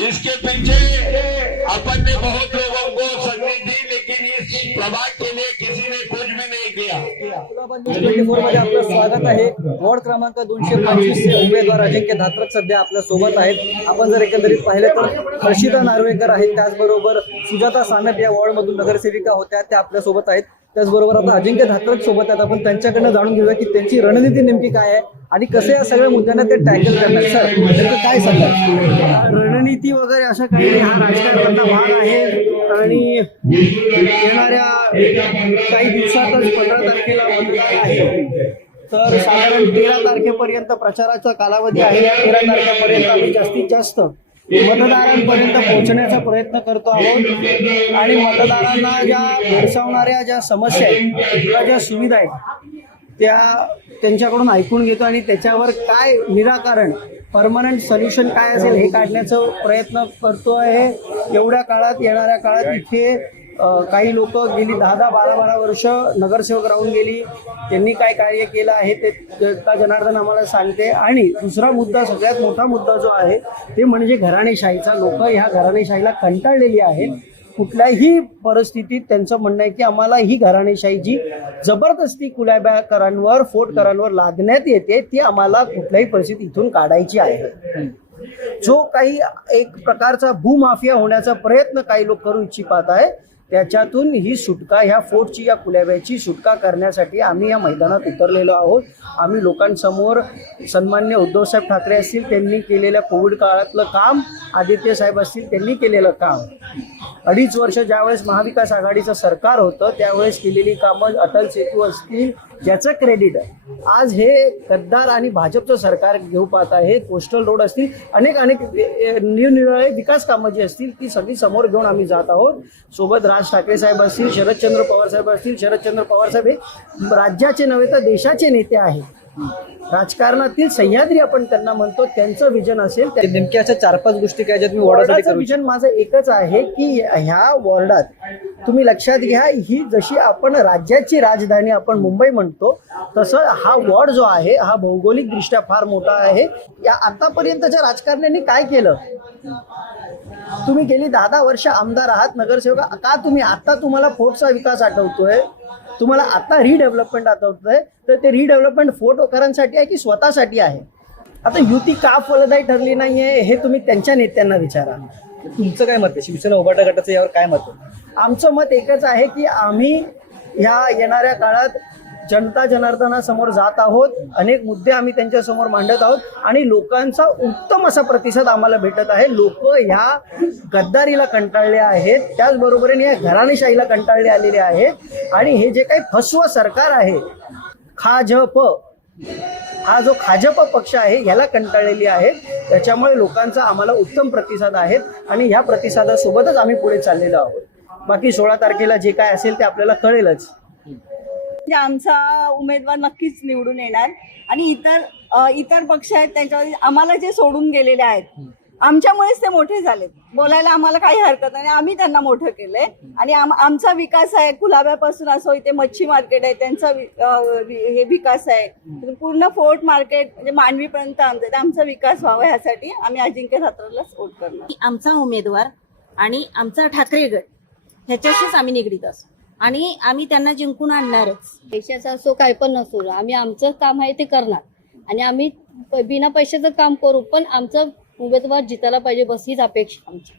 इसके पीछे अपन ने बहुत लोगों को संधि दी, लेकिन इस प्रभाग के लिए किसी ने कुछ भी नहीं किया। 24 मध्ये आपलं स्वागत आहे। वॉर्ड क्रमांक 225 चे उमेदवार अजिंक्य धात्रक सध्या आपल्या सोबत आहेत। आपण जर एकंदरीत पाहिले तर हर्षिता नार्वेकर आहेत, त्याचबरोबर सुजाता सानप या वॉर्ड मधून नगरसेविका होत्या, त्या आपल्या सोबत आहेत। त्याचबरोबर आता अजिंक्य धात्रक सोबत आहेत। आपण त्यांच्याकडनं जाणून घेऊया की त्यांची रणनीती नेमकी काय आहे आणि कसे या सगळ्या मुद्द्यांना ते टॅकल करणार। सर, नेमकं काय सांगणार? रणनीती वगैरे असं काही नाही, हा राजकारणाचा भाग आहे आणि येणाऱ्या काही दिवसातच 15 तारखेला मतदान आहे। तर साधारण 13 तारखेपर्यंत प्रचाराचा कालावधी आहे। या 13 तारखेपर्यंत आम्ही जास्तीत जास्त मतदारांपर्यंत पोहोचण्याचा प्रयत्न करतो आहोत आणि मतदारांना ज्या भेडसावणाऱ्या ज्या समस्या आहेत किंवा ज्या सुविधा आहेत त्या त्यांच्याकडून ऐकून घेतो आणि त्याच्यावर काय निराकरण, परमनंट सोल्युशन काय असेल हे काढण्याचा प्रयत्न करतो आहे। एवढ्या काळात, येणाऱ्या काळात इथे काही लोक गेली 10-12 वर्ष नगरसेवक राहून गेली, त्यांनी काय कार्य केलं आहे ते जनार्दन आम्हाला सांगते। आणि दुसरा मुद्दा, सगळ्यात मोठा मुद्दा जो आहे ते म्हणजे घराणेशाहीचा। लोक ह्या घराणेशाहीला कंटाळलेली आहेत। कुठल्याही परिस्थितीत त्यांचं म्हणणं आहे की आम्हाला ही घराणेशाही जबरदस्ती कुलाब्याकरांवर, फोटकरांवर लादण्यात येते ती आम्हाला कुठल्याही परिस्थितीत इथून काढायची आहे। जो काही एक प्रकारचा भूमाफिया होण्याचा प्रयत्न काही लोक करू इच्छित आहे, त्याच्यातून ही सुटका, ह्या फोर्टची, या कुलाब्याची सुटका करण्यासाठी आम्ही या मैदानात उतरलेलो आहोत। आम्ही लोकांसमोर सन्मान्य उद्धवसाहेब ठाकरे असतील त्यांनी केलेल्या कोविड काळातलं काम, आदित्य साहेब असतील त्यांनी केलेलं काम, 2.5 वर्ष ज्यावेळेस महाविकास आघाडीचं सरकार होतं त्यावेळेस केलेली कामं, अटल सेतू असतील ज्याचं क्रेडिट आज हे गद्दार आणि भाजपचं सरकार घेऊ पाहत आहे। कोस्टल रोड असतील, अनेक निरनिराळे विकास कामं जी असतील ती सगळी समोर घेऊन आम्ही जात आहोत। सोबत राज ठाकरे साहेब असतील, शरदचंद्र पवार साहेब असतील। शरदचंद्र पवार साहेब हे राज्याचे नव्हे तर देशाचे नेते आहेत। राजकारणातील सह्याद्री आपण त्यांना म्हणतो, त्यांचं विजन असेल। नेमक्या अशा 4-5 गोष्टी काय ज्यात मी वॉर्डासाठी करू विजन माझं एकच आहे की ह्या वॉर्डात तुम्ही लक्षात घ्या, ही जशी आपण राज्याची राजधानी आपण मुंबई म्हणतो तसं हा वॉर्ड जो आहे हा भौगोलिक दृष्ट्या फार मोठा आहे। या आतापर्यंतच्या राजकारण्यांनी काय केलं? तुम्ही गेली 10 वर्ष आमदार आहात, नगरसेवक का? तुम्हाला फोर्टचा विकास आठवतोय, तुम्हाला आता रिडेव्हलपमेंट आठवतोय, तर ते रिडेव्हलपमेंट फोर्टकरांसाठी आहे की स्वतःसाठी आहे? आता युती का फलदायी ठरली नाहीये हे तुम्ही त्यांच्या नेत्यांना विचारा। तुमचं काय मत आहे? शिवसेना उभाटा गटाचं यावर काय मत आहे? आमचं मत एकच आहे की आम्ही ह्या येणाऱ्या काळात जनता जनार्दनासमोर जात आहोत, अनेक मुद्दे आम्ही त्यांच्यासमोर मांडत आहोत आणि लोकांचा उत्तम असा प्रतिसाद आम्हाला भेटत आहे। लोक ह्या गद्दारीला कंटाळले आहेत, त्याचबरोबरीने या घराणेशाहीला कंटाळले आलेले आहेत आणि हे जे काही फसवं सरकार आहे, हा जो खाजप पक्ष आहे ह्याला कंटाळलेली आहे। त्याच्यामुळे लोकांचा आम्हाला उत्तम प्रतिसाद आहे आणि ह्या प्रतिसादासोबतच आम्ही पुढे चाललेलो आहोत। बाकी 16 तारखेला जे काय असेल ते आपल्याला कळेलच। आमचा उमेदवार नक्कीच निवडून येणार आणि इतर पक्ष आहेत त्यांच्यावर आम्हाला जे सोडून गेलेले आहेत आमच्यामुळेच ते मोठे झालेत। बोलायला आम्हाला काही हरकत नाही, आम्ही त्यांना मोठं केलंय आणि आमचा विकास आहे। कुलाब्यापासून असो इथे मच्छी मार्केट आहे त्यांचा हे विकास आहे, पूर्ण फोर्ट मार्केट म्हणजे मांडवीपर्यंत आमचा विकास व्हावा ह्यासाठी आम्ही अजिंक्य धात्रकला सपोर्ट करणार। आमचा उमेदवार आणि आमचा ठाकरे गट ह्याच्याशीच आम्ही निगडीत असतो आणि आम्ही त्यांना जिंकून आणणारच। पैशाचा असो काय पण नसो, आम्ही आमचं काम आहे ते करणार आणि आम्ही बिना पैशाचं काम करू, पण आमचं उमेदवार जितायला पाहिजे, बस हीच अपेक्षा आमची।